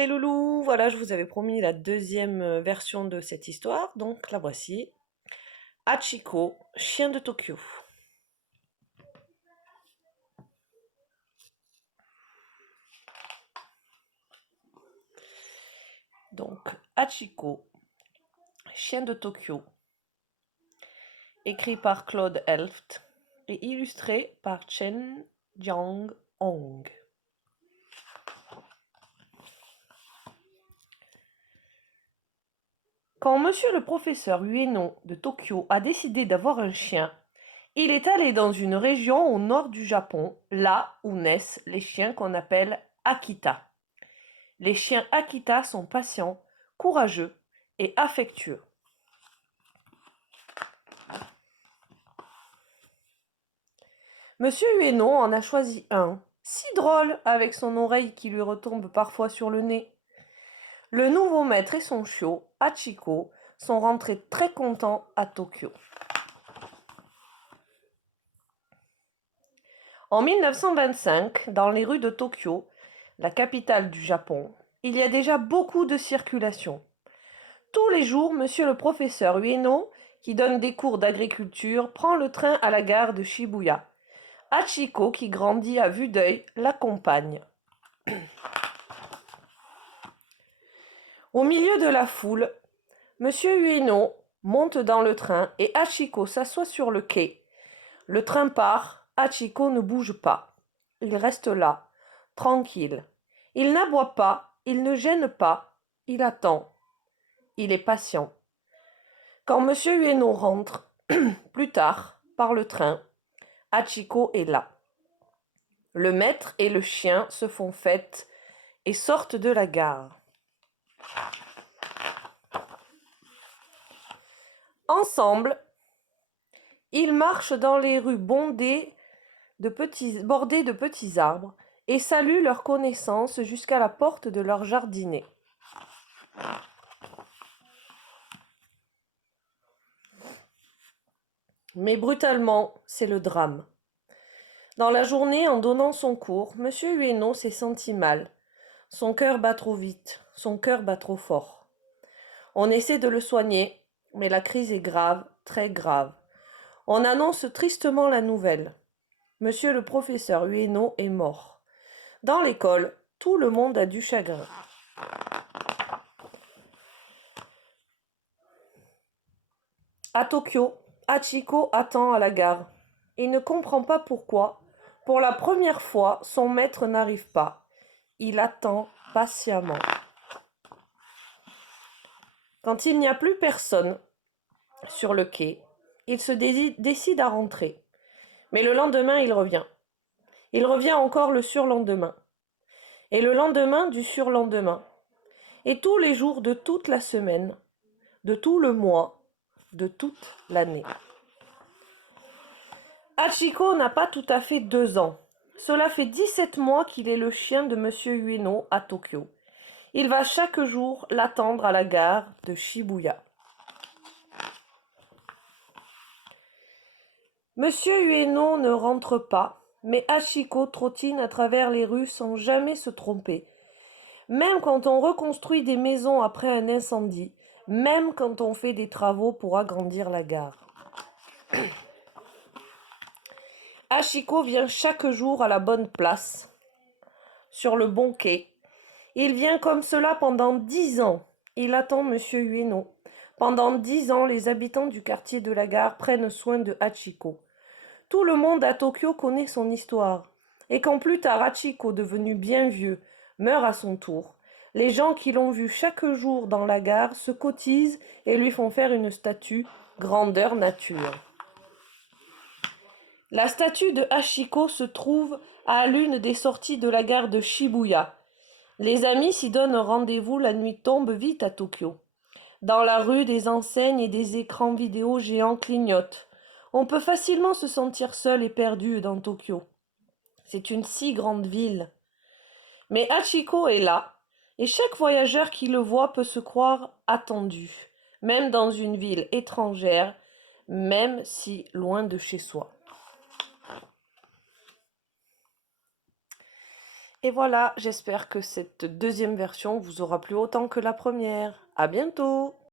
les loulous, voilà, je vous avais promis la deuxième version de cette histoire, donc la voici. Hachiko, chien de Tokyo. Donc, Hachiko, chien de Tokyo, écrit par Claude Elft et illustré par Chen Jiang-hong. Quand monsieur le professeur Ueno de Tokyo a décidé d'avoir un chien, il est allé dans une région au nord du Japon, là où naissent les chiens qu'on appelle Akita. Les chiens Akita sont patients, courageux et affectueux. Monsieur Ueno en a choisi un, si drôle avec son oreille qui lui retombe parfois sur le nez. Le nouveau maître et son chiot, Hachiko, sont rentrés très contents à Tokyo. En 1925, dans les rues de Tokyo, la capitale du Japon, il y a déjà beaucoup de circulation. Tous les jours, monsieur le professeur Ueno, qui donne des cours d'agriculture, prend le train à la gare de Shibuya. Hachiko, qui grandit à vue d'œil, l'accompagne. Au milieu de la foule, monsieur Ueno monte dans le train et Hachiko s'assoit sur le quai. Le train part, Hachiko ne bouge pas. Il reste là, tranquille. Il n'aboie pas, il ne gêne pas, il attend. Il est patient. Quand monsieur Ueno rentre, plus tard, par le train, Hachiko est là. Le maître et le chien se font fête et sortent de la gare. Ensemble, ils marchent dans les rues bordées de petits arbres et saluent leurs connaissances jusqu'à la porte de leur jardinet. Mais brutalement, c'est le drame. Dans la journée, en donnant son cours, monsieur Ueno s'est senti mal. Son cœur bat trop vite, son cœur bat trop fort. On essaie de le soigner, mais la crise est grave, très grave. On annonce tristement la nouvelle. Monsieur le professeur Ueno est mort. Dans l'école, tout le monde a du chagrin. À Tokyo, Hachiko attend à la gare. Il ne comprend pas pourquoi. Pour la première fois, son maître n'arrive pas. Il attend patiemment. Quand il n'y a plus personne sur le quai, il se décide à rentrer. Mais le lendemain, il revient. Il revient encore le surlendemain. Et le lendemain du surlendemain. Et tous les jours de toute la semaine, de tout le mois, de toute l'année. Hachiko n'a pas tout à fait 2 ans. Cela fait 17 mois qu'il est le chien de monsieur Ueno à Tokyo. Il va chaque jour l'attendre à la gare de Shibuya. Monsieur Ueno ne rentre pas, mais Hachiko trottine à travers les rues sans jamais se tromper. Même quand on reconstruit des maisons après un incendie, même quand on fait des travaux pour agrandir la gare. Hachiko vient chaque jour à la bonne place, sur le bon quai. Il vient comme cela pendant 10 ans. Il attend monsieur Ueno. Pendant 10 ans, les habitants du quartier de la gare prennent soin de Hachiko. Tout le monde à Tokyo connaît son histoire. Et quand plus tard Hachiko, devenu bien vieux, meurt à son tour, les gens qui l'ont vu chaque jour dans la gare se cotisent et lui font faire une statue grandeur nature. La statue de Hachiko se trouve à l'une des sorties de la gare de Shibuya. Les amis s'y donnent rendez-vous, la nuit tombe vite à Tokyo. Dans la rue, des enseignes et des écrans vidéo géants clignotent. On peut facilement se sentir seul et perdu dans Tokyo. C'est une si grande ville. Mais Hachiko est là, et chaque voyageur qui le voit peut se croire attendu, même dans une ville étrangère, même si loin de chez soi. Et voilà, j'espère que cette deuxième version vous aura plu autant que la première. À bientôt!